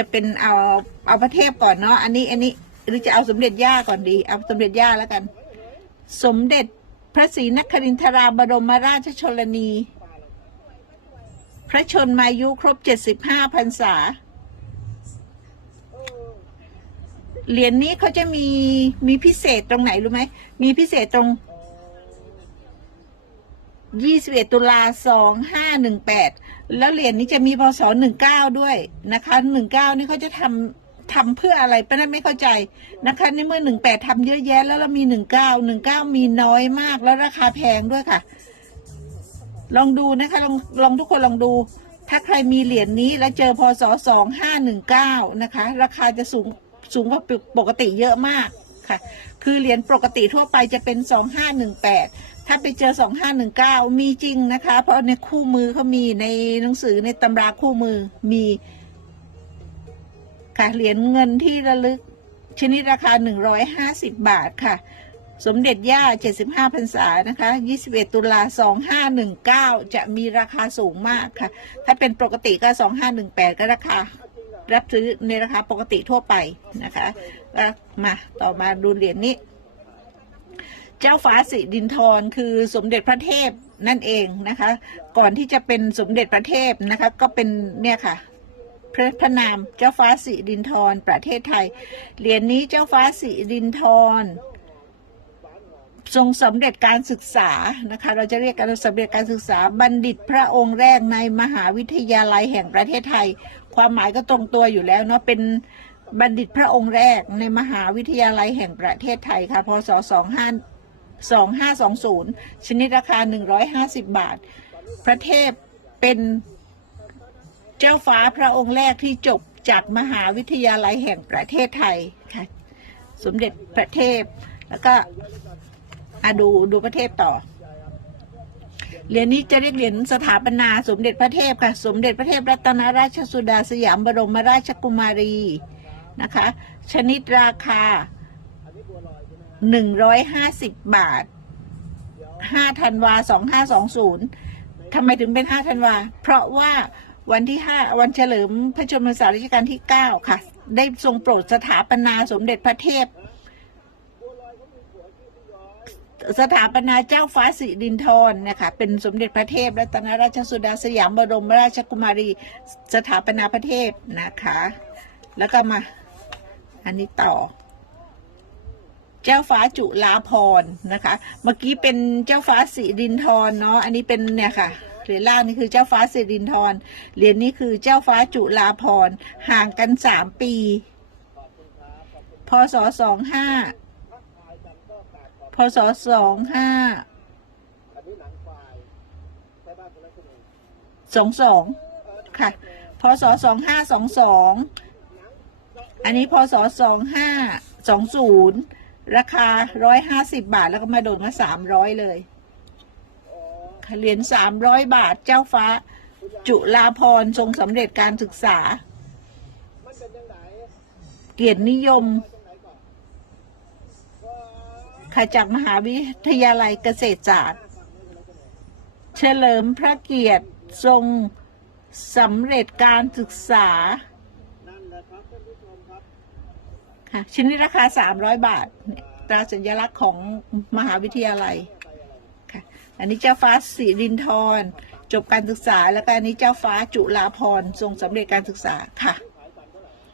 จะเป็นเอาเอาพระเทพก่อนเนาะอันนี้อันนี้หรือจะเอาสมเด็จย่าก่อนดี เอาสมเด็จย่าแล้วกัน สมเด็จพระศรีนครินทราบรมราชชนนี พระชนมายุครบเจ็ดสิบห้าพรรษาเหรียญนี้เขาจะมีมีพิเศษตรงไหนรู้ไหมมีพิเศษตรง 21 ตุลา 2518 แล้วเหรียญนี้จะมีพศ 19 ด้วยนะคะ 19 นี่เขาจะทำทำเพื่ออะไรป้านั้นไม่เข้าใจนะคะ ในเมื่อ 18ทำเยอะแยะ แล้วเรามี 19 19 มีน้อยมากแล้วราคาแพงด้วยค่ะ ลองดูนะคะ ลองลองทุกคนลองดู ถ้าใครมีเหรียญนี้แล้วเจอพศ 2519 นะคะ ราคาจะสูงสูงกว่าปกติเยอะมากค่ะ คือเหรียญปกติทั่วไปจะเป็น 2518 ถ้าไปเจอ2519มีจริงนะคะ เพราะในคู่มือเขามีในหนังสือในตำราคู่มือมีค่ะเหรียญเงินที่ระลึก ชนิดราคา150บาทค่ะ สมเด็จย่า75พรรษานะคะ21ตุลา2519จะมีราคาสูงมากค่ะ ถ้าเป็นปกติก็2518ก็ราคารับซื้อในราคาปกติทั่วไปนะคะมาต่อมาดูเหรียญนี้ เจ้าฟ้าสิรินทรคือสมเด็จพระเทพนั่นเองนะคะ ก่อนที่จะเป็นสมเด็จพระเทพนะคะ ก็เป็นเนี่ยค่ะพระพระนามเจ้าฟ้าสิรินทรประเทศไทย เหรียญนี้เจ้าฟ้าสิรินทรทรงสำเร็จการศึกษานะคะ เราจะเรียกกันว่าสำเร็จการศึกษาบัณฑิตพระองค์แรกในมหาวิทยาลัยแห่งประเทศไทย ความหมายก็ตรงตัวอยู่แล้วเนาะเป็นบัณฑิตพระองค์แรกในมหาวิทยาลัยแห่งประเทศไทยค่ะพศ 25 2520 ชนิดราคา 150 บาท พระเทพเป็นเจ้าฟ้าพระองค์แรกที่จบจากมหาวิทยาลัยแห่งประเทศไทยค่ะ สมเด็จพระเทพ แล้วก็อะดูดูพระเทพต่อเหรียญนี้จะเรียกเหรียญสถาปนาสมเด็จพระเทพค่ะ สมเด็จพระเทพรัตนราชสุดาสยามบรมราชกุมารีนะคะ ชนิดราคา หนึ่งร้อยห้าสิบบาทห้าธันวาสองห้าสองศูนย์ทำไมถึงเป็นห้าธันวา เพราะว่าวันที่ห้าวันเฉลิมพระชนมพรรษารัชกาลที่เก้าค่ะ ได้ทรงโปรดสถาปนาสมเด็จพระเทพ สถาปนาเจ้าฟ้าสิรินทรนะคะเป็นสมเด็จพระเทพรัตนราชสุดาสยามบรมราชกุมารีสถาปนาพระเทพนะคะ แล้วก็มาอันนี้ต่อ เจ้าฟ้าจุฬาภรนะคะ เมื่อกี้เป็นเจ้าฟ้าสิรินทรเนาะ อันนี้เป็นเนี่ยค่ะ เหรียญล่างนี่คือเจ้าฟ้าสิรินทร เหรียญนี้คือเจ้าฟ้าจุฬาภรห่างกันสามปี พศสองห้า พศสองห้า สองสองค่ะ พศสองห้าสองสอง อันนี้พศสองห้าสองศูนย์ ราคาร้อยห้าสิบบาทแล้วก็มาโดนมาสามร้อยเลยค่ะเหรียญสามร้อยบาทเจ้าฟ้า จุฬาภรณ์ทรงสำเร็จการศึกษา เกียรตินิยมค่ะจากมหาวิทยาลัยเกษตรศาสตร์ เฉลิมพระเกียรติทรงสำเร็จการศึกษา ค่ะชิ้นนี้ราคาสามร้อยบาทเนี่ยตราสัญลักษณ์ของมหาวิทยาลัยค่ะอันนี้เจ้าฟ้าสิรินทรจบการศึกษา แล้วก็อันนี้เจ้าฟ้าจุฬาพรทรงสำเร็จการศึกษาค่ะ